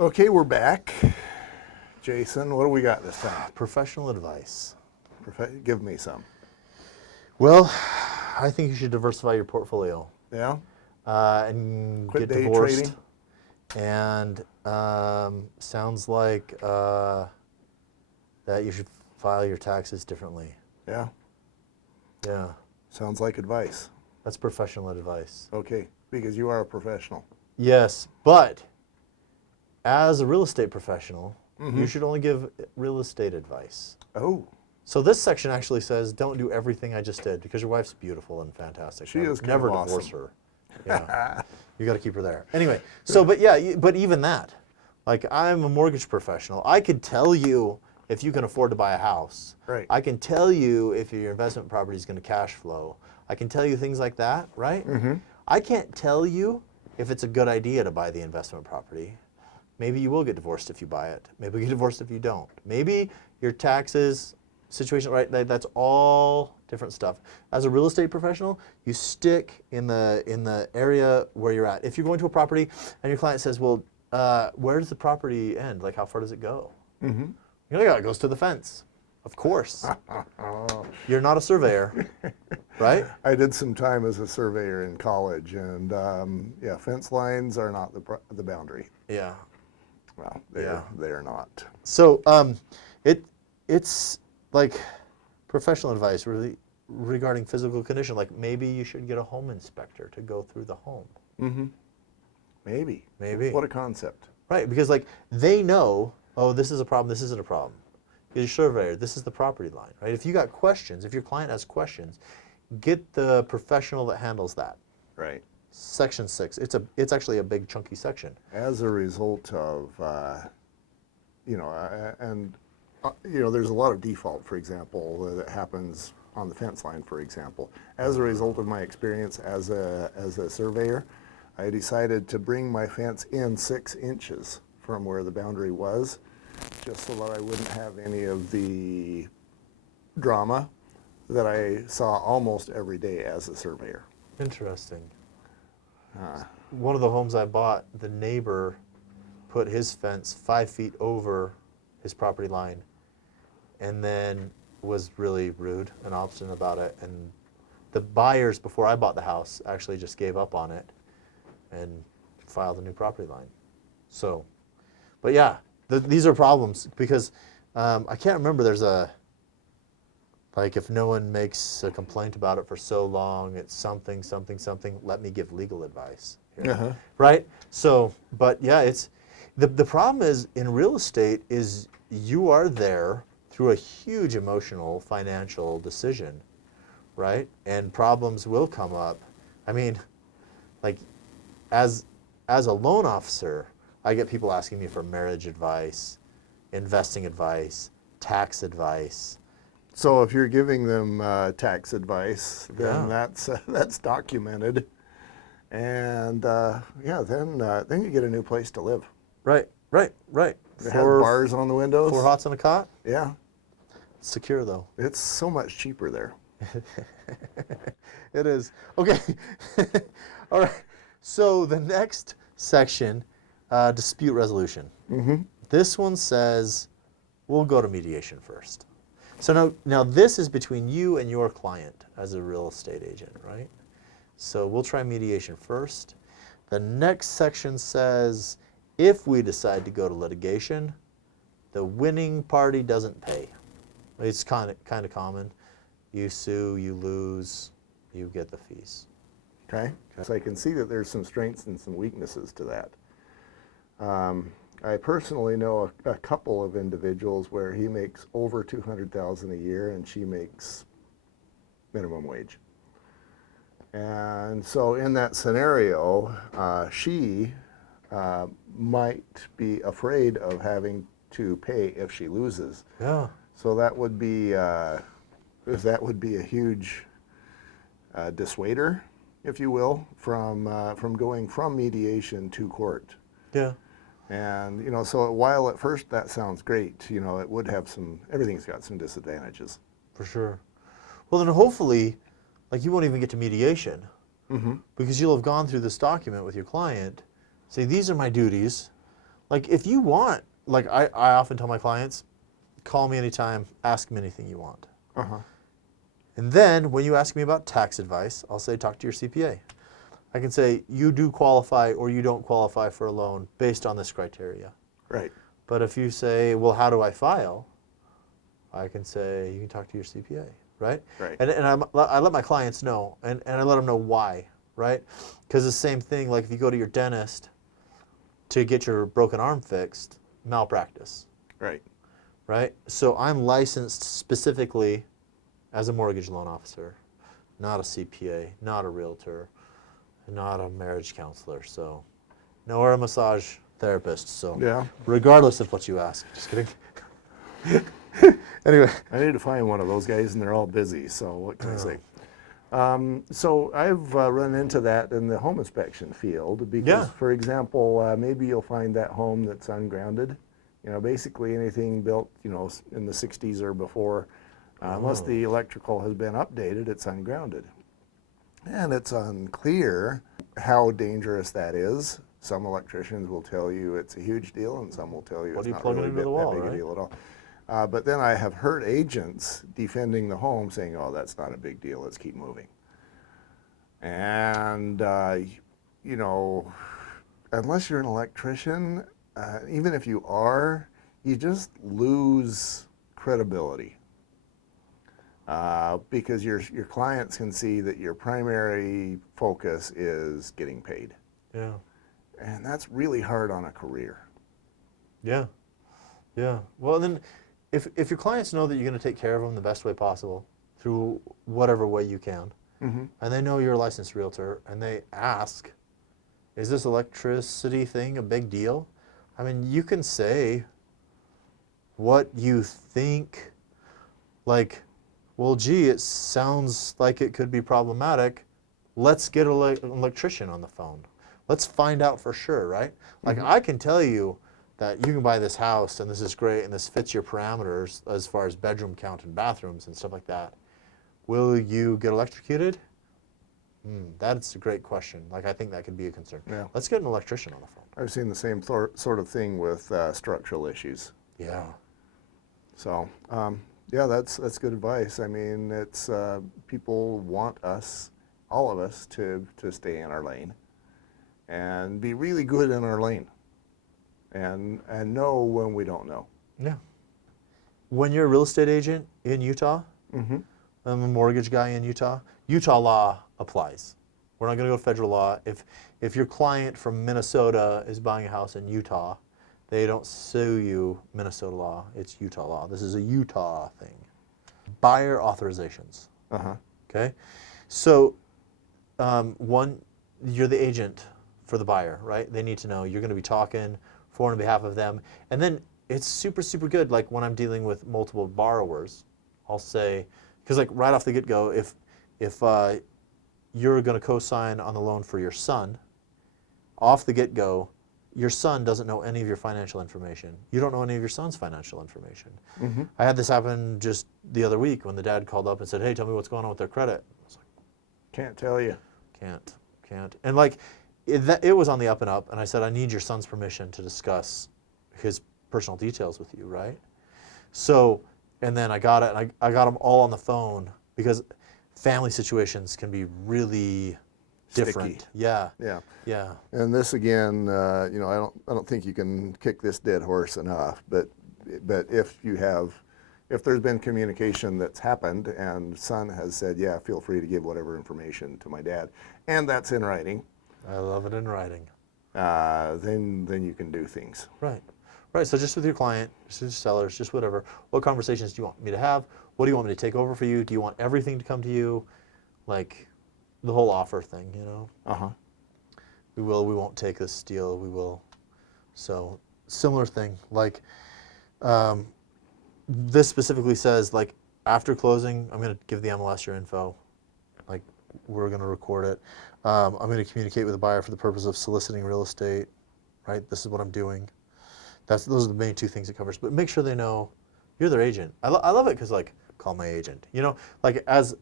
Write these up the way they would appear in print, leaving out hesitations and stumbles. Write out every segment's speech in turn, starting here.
Okay, we're back. Jason, what do we got this time? Professional advice. Give me some. Well, I think you should diversify your portfolio Yeah? and Quit get day divorced. trading? And sounds like that you should file your taxes differently. Yeah? Yeah, Sounds like advice. that's professional advice. Okay, because you are a professional. Yes, but as a real estate professional, you should only give real estate advice. Oh, So this section actually says, don't do everything I just did because your wife's beautiful and fantastic. She never, is kind never of divorce awesome. her. Yeah, you got to keep her there. Anyway, so but yeah, but even that, like I'm a mortgage professional. I could tell you if you can afford to buy a house. Right. I can tell you if your investment property is going to cash flow. I can tell you things like that, right? I can't tell you if it's a good idea to buy the investment property. Maybe you will get divorced if you buy it. Maybe you get divorced if you don't. Maybe your taxes situation, right? That's all different stuff. As a real estate professional, you stick in the area where you're at. If you're going to a property and your client says, "Well, where does the property end? Like, how far does it go?" You're like, "Oh, it goes to the fence." Of course. You're not a surveyor, right? I did some time as a surveyor in college, and yeah, fence lines are not the boundary. Yeah. Well, Yeah. they're not. So it's like professional advice really regarding physical condition. Like maybe you should get a home inspector to go through the home. Maybe. Maybe. What a concept. Right, because like they know, oh, this is a problem, this isn't a problem. You're a surveyor, this is the property line, right? If you got questions, if your client has questions, get the professional that handles that. Right. Section 6, it's actually a big chunky section. As a result of, you know, you know, there's a lot of default, for example, that happens on the fence line, for example. As a result of my experience as a surveyor, I decided to bring my fence in 6 inches from where the boundary was, just so that I wouldn't have any of the drama that I saw almost every day as a surveyor. Interesting. One of the homes I bought, the neighbor put his fence 5 feet over his property line and then was really rude and obstinate about it. And the buyers, before I bought the house, actually just gave up on it and filed a new property line. So, but yeah, these are problems because I can't remember, there's a, like if no one makes a complaint about it for so long, it's something, something, something, let me give legal advice. Here. Right? So, but yeah, it's, the problem is in real estate is you are there through a huge emotional, financial decision, right? And problems will come up. I mean, like as a loan officer, I get people asking me for marriage advice, investing advice, tax advice. So if you're giving them tax advice, then Yeah. that's documented, and yeah, then you get a new place to live. Right. It has bars on the windows. 4 hots and a cot. Yeah, Secure though. it's so much cheaper there. It is. Okay. All right. So the next section, dispute resolution. This one says we'll go to mediation first. So now this is between you and your client as a real estate agent, right? So we'll try mediation first. The next section says if we decide to go to litigation, the winning party doesn't pay. It's kind of common. You sue, you lose, you get the fees. Okay, so I can see that there's some strengths and some weaknesses to that. I personally know a couple of individuals where he makes over $200,000 a year and she makes minimum wage. And so in that scenario, she might be afraid of having to pay if she loses. Yeah. So that would be a huge dissuader, if you will, from going from mediation to court. Yeah. And you know, so while at first that sounds great, you know, it would have everything's got some disadvantages. For sure. Well, then hopefully, like you won't even get to mediation because you'll have gone through this document with your client. Say, these are my duties. Like if you want, like I often tell my clients, call me anytime, ask me anything you want. Uh-huh. And then when you ask me about tax advice, I'll say talk to your CPA. I can say you do qualify or you don't qualify for a loan based on this criteria. Right. But if you say, well, how do I file? I can say you can talk to your CPA, right? Right. And I let my clients know, and I let them know why, right? Because the same thing, like if you go to your dentist to get your broken arm fixed, malpractice, Right. right? So I'm licensed specifically as a mortgage loan officer, not a CPA, not a realtor, not a marriage counselor, so nor a massage therapist. So Yeah. regardless of what you ask, just kidding. Anyway, I need to find one of those guys, and they're all busy. So what can I say? So I've run into that in the home inspection field because, Yeah. for example, maybe you'll find that home that's ungrounded. You know, basically anything built, you know, in the 60s or before, unless the electrical has been updated, it's ungrounded. And it's unclear how dangerous that is. Some electricians will tell you it's a huge deal, and some will tell you What it's do you not plug it really into the that wall, big right? a deal at all. But then I have heard agents defending the home saying, oh, that's not a big deal, let's keep moving. And, you know, unless you're an electrician, even if you are, you just lose credibility. Because your clients can see that your primary focus is getting paid. Yeah. And that's really hard on a career. Yeah. Yeah. Well, then if your clients know that you're going to take care of them the best way possible through whatever way you can, Mm-hmm. and they know you're a licensed realtor, and they ask, is this electricity thing a big deal? I mean, you can say what you think, like, well, gee, it sounds like it could be problematic. Let's get an electrician on the phone. Let's find out for sure, right? Like, I can tell you that you can buy this house and this is great and this fits your parameters as far as bedroom count and bathrooms and stuff like that. Will you get electrocuted? That's a great question. Like, I think that could be a concern. Yeah. Let's get an electrician on the phone. I've seen the same sort of thing with structural issues. Yeah. So, yeah, that's good advice. I mean, it's people want us, all of us, to stay in our lane and be really good in our lane, and know when we don't know. Yeah. When you're a real estate agent in Utah, Mm-hmm. I'm a mortgage guy in Utah, Utah law applies. We're not going to go federal law. If your client from Minnesota is buying a house in Utah, they don't sue you Minnesota law. It's Utah law. This is a Utah thing. Buyer authorizations. Uh-huh. Okay? So, one, you're the agent for the buyer, right? They need to know you're going to be talking for and on behalf of them. And then it's super, super good. Like when I'm dealing with multiple borrowers, I'll say, because like right off the get-go, if you're going to co-sign on the loan for your son, off the get-go, your son doesn't know any of your financial information. You don't know any of your son's financial information. Mm-hmm. I had this happen just the other week when the dad called up and said, hey, tell me what's going on with their credit. I was like, Can't tell you. can't. And like, it was on the up and up, and I said, I need your son's permission to discuss his personal details with you, right? So, and then I got it, and I got them all on the phone because family situations can be really different. Sticky. Yeah, Yeah. yeah, And this again, you know, I don't think you can kick this dead horse enough. But if there's been communication that's happened, and son has said, yeah, feel free to give whatever information to my dad, and that's in writing, I love it in writing. then you can do things. Right. Right. So just with your client, just with sellers, just whatever. What conversations do you want me to have? What do you want me to take over for you? Do you want everything to come to you? Like the whole offer thing, you know? Uh-huh. We won't take this deal, we will. So similar thing. Like this specifically says, like, after closing, I'm going to give the MLS your info. Like, we're going to record it. I'm going to communicate with the buyer for the purpose of soliciting real estate, right? This is what I'm doing. Those are the main two things it covers. But make sure they know you're their agent. I love it because, like, call my agent. You know, like, as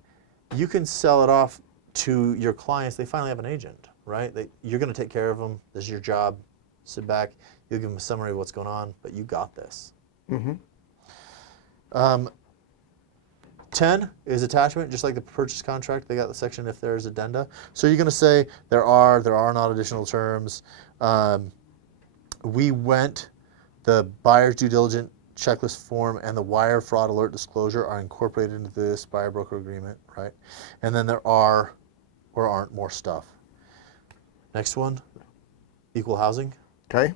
you can sell it off to your clients, they finally have an agent, right? You're going to take care of them. This is your job. sit back, you'll give them a summary of what's going on, but you got this. Mm-hmm. 10 is attachment, just like the purchase contract. They got the section if there's addenda. So you're going to say there are not additional terms. The buyer's due diligence checklist form and the wire fraud alert disclosure are incorporated into this buyer broker agreement, right? And then there are or aren't more stuff. Next one, equal housing, Okay.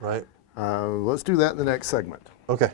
right? Let's do that in the next segment. Okay.